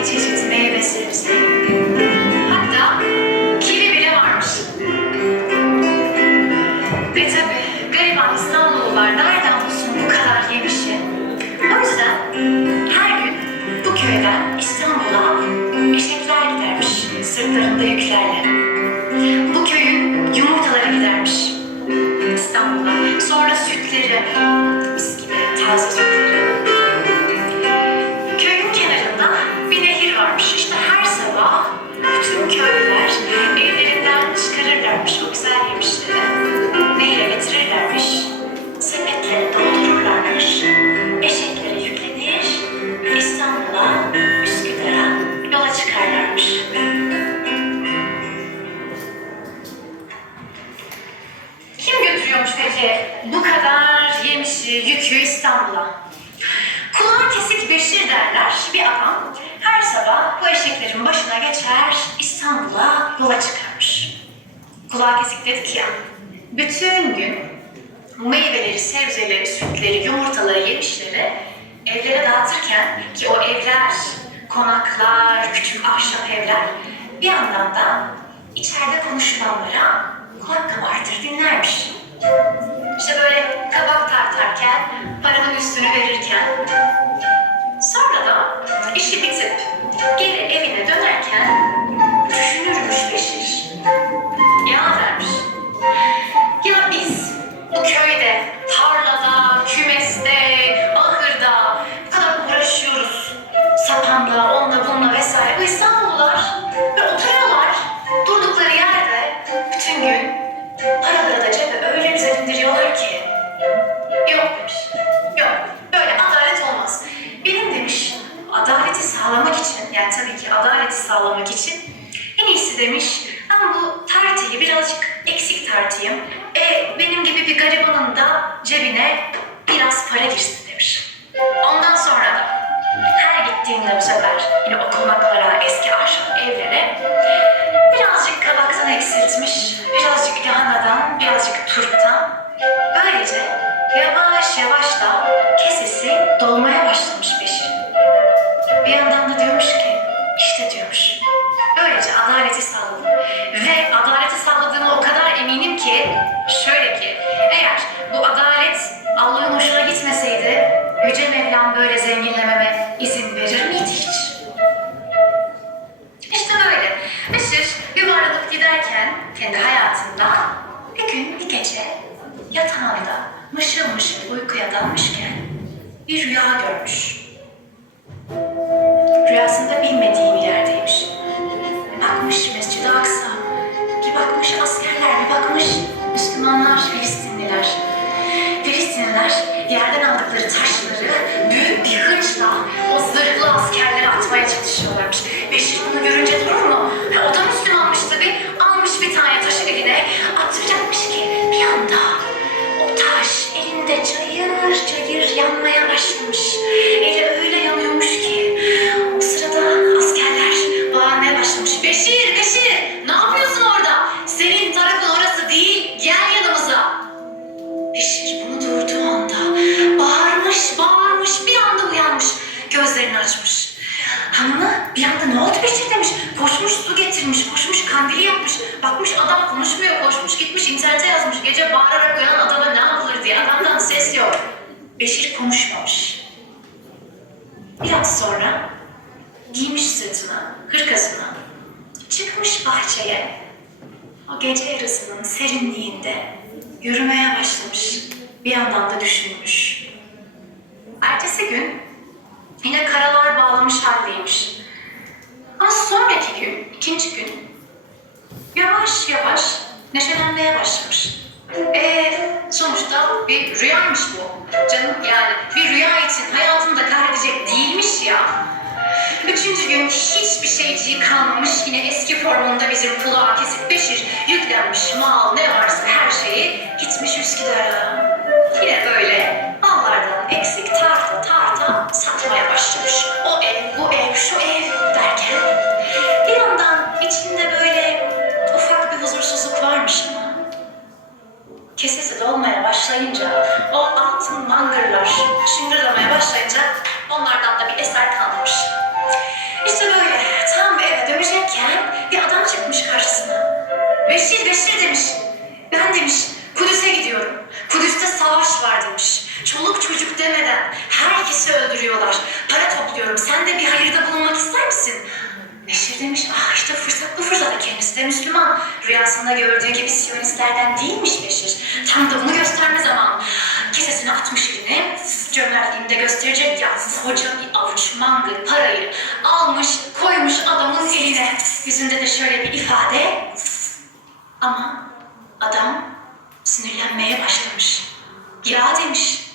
Her çeşit meyve sebze. Hatta kivi bile varmış. Ve tabii gariban İstanbullular nereden bulsun bu kadar yemişi? O yüzden her gün bu köyden İstanbul'a eşekler gidermiş sırtlarında yüklerle. Bu köyün yumurtaları gidermiş İstanbul'a. Sonra sütleri mis gibi taze süt yola çıkarmış. Kulağı kesik dedik ya, bütün gün meyveleri, sebzeleri, sütleri, yumurtaları, yemişleri evlere dağıtırken ki o evler, konaklar, küçük ahşap evler bir yandan da içeride konuşulanlara kulak kabartır dinlermiş. İşte böyle kabak tartarken, paranın üstünü verirken. Sonra da işi bitip geri evine dönerken demiş ben bu tartıyı birazcık eksik tartayım. E, benim gibi bir garibanın da cebine biraz para girsin demiş. Ondan sonra da her gittiğimde bu sefer yine o Bunu görünce mu? O da Müslümanmış tabii. Almış bir tane taşı eline atacakmış ki bir anda o taş elinde çayır çayır yanmaya başlamış. Koşmuş kandili yapmış. Bakmış adam konuşmuyor, koşmuş gitmiş internete yazmış. Gece bağırarak uyanan adama ne yapılır diye adamdan ses yok. Beşir konuşmamış. Biraz sonra giymiş sırtına, hırkasına, çıkmış bahçeye. O gece yarısının serinliğinde yürümeye başlamış. Bir yandan da düşünmüş. Beşir yüklenmiş mal ne varsa her şeyi gitmiş Üsküdar'a. Yine böyle mallardan eksik tarta tarta satmaya başlamış. O ev, bu ev, şu ev derken bir yandan içinde böyle ufak bir huzursuzluk varmış ama kesesi dolmaya başlayınca o altın mangırlar şıngırlamaya Rüyasında gördüğü gibi Siyonistlerden değilmiş Beşir. Tam da bunu gösterme zamanı. Kesesine atmış elini, cömertliğinde gösterecek ya koca bir avuç mangır parayı almış, koymuş adamın eline. Yüzünde de şöyle bir ifade. Ama adam sinirlenmeye başlamış. Ya demiş,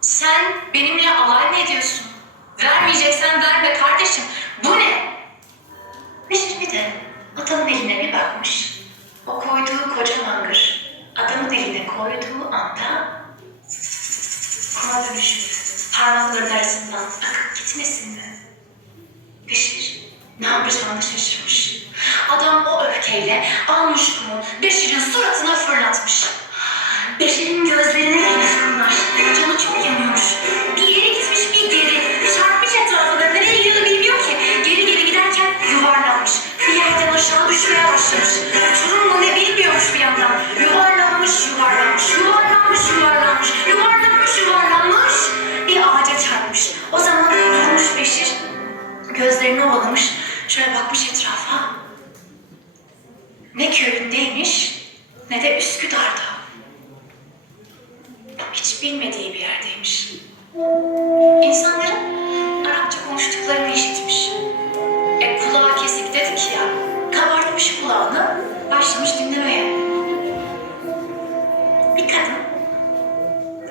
sen benimle alay mı ediyorsun? Vermeyeceksen verme kardeşim. Beşir'in suratına fırlatmış. Beşir'in gözlerine girmiş kumlar. Canı çok yanıyormuş. Bir yere gitmiş bir geri. Çarpmış etrafında. Nereye gidiyordu bilmiyor ki. Geri geri giderken yuvarlanmış. Bir yerden aşağı düşmeye başlamış. Uçurum mu ne bilmiyormuş bir yandan. Yuvarlanmış, yuvarlanmış, yuvarlanmış, yuvarlanmış, yuvarlanmış, yuvarlanmış. Bir ağaca çarpmış. O zaman durmuş Beşir. Gözlerini ovalamış. Şöyle bakmış etrafa. Ne köyündeymiş ne de Üsküdar'da. Hiç bilmediği bir yerdeymiş. İnsanların Arapça konuştuklarını işitmiş. E kulağı kesik dedik ya, kabartmış kulağını, başlamış dinlemeye. Bir kadın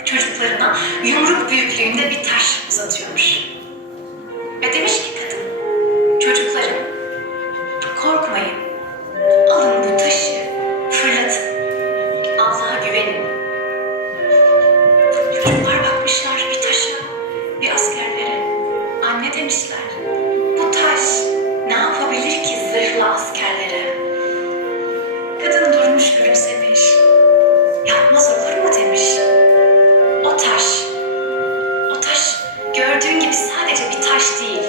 çocuklarına yumruk büyüklüğünde bir taş uzatıyormuş. Ve demiş ki Demişler, bu taş ne yapabilir ki zırhlı askerlere? Kadın durmuş gülümsemiş. Yapmaz olur mu demiş. O taş, o taş gördüğün gibi sadece bir taş değil.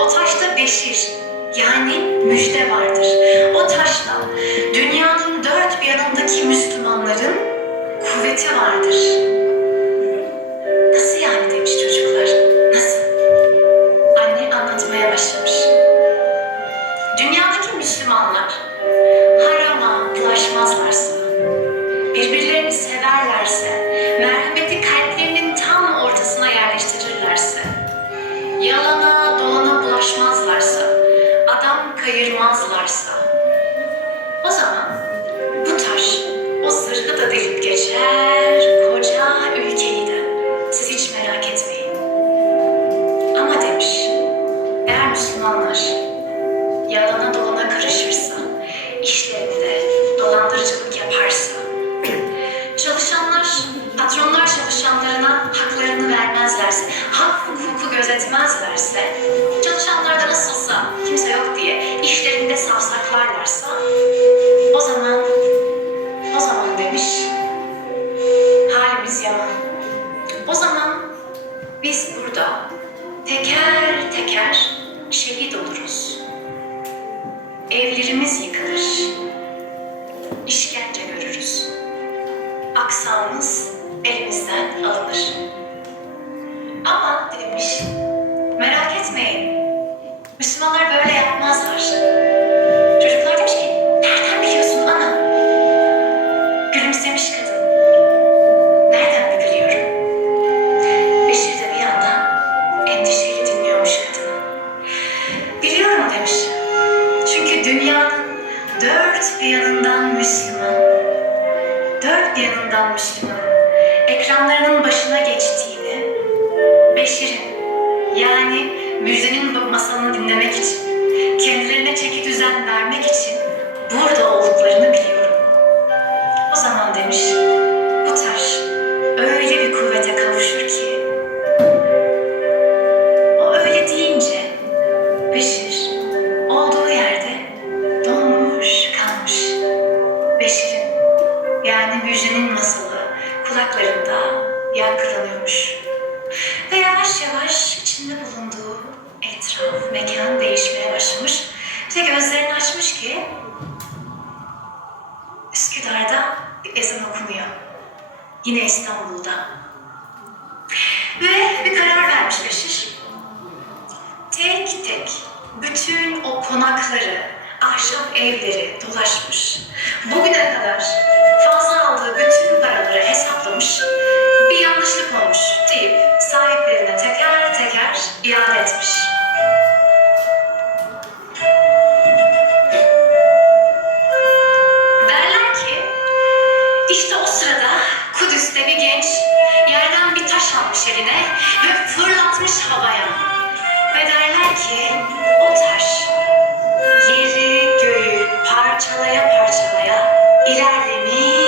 O taşta beşir, yani müjde vardır. O taşta dünyanın dört bir yanındaki Müslümanların kuvveti vardır. Dolana bulaşmazlarsa, adam kayırmazlarsa, o zaman bu taş o zırhı da delip geçer, koca ülkeyi de. Siz hiç merak etmeyin. Ama demiş, eğer Müslümanlar yalana dolana karışırsa, işlerinde dolandırıcılık yaparsa, çalışanlar, patronlar çalışanlarına haklarını vermezlerse, hak hukuku gözetmezlerse, savsaklarlarsa, o yankılanıyormuş. Ve yavaş yavaş içinde bulunduğu etraf, mekan değişmeye başlamış. Ve gözlerini açmış ki Üsküdar'da bir ezan okunuyor. Yine İstanbul'da. Ve bir karar vermiş Beşir. Tek tek bütün o konakları, ahşap evleri dolaşmış. Bugüne kadar fazla aldığı bütün paraları hesaplamış. Yanlışlık olmuş deyip sahiplerine teker teker iade etmiş. Derler ki işte o sırada Kudüs'te bir genç yerden bir taş almış eline ve fırlatmış havaya. Ve derler ki o taş yeri göğü parçalaya parçalaya ilerlemiş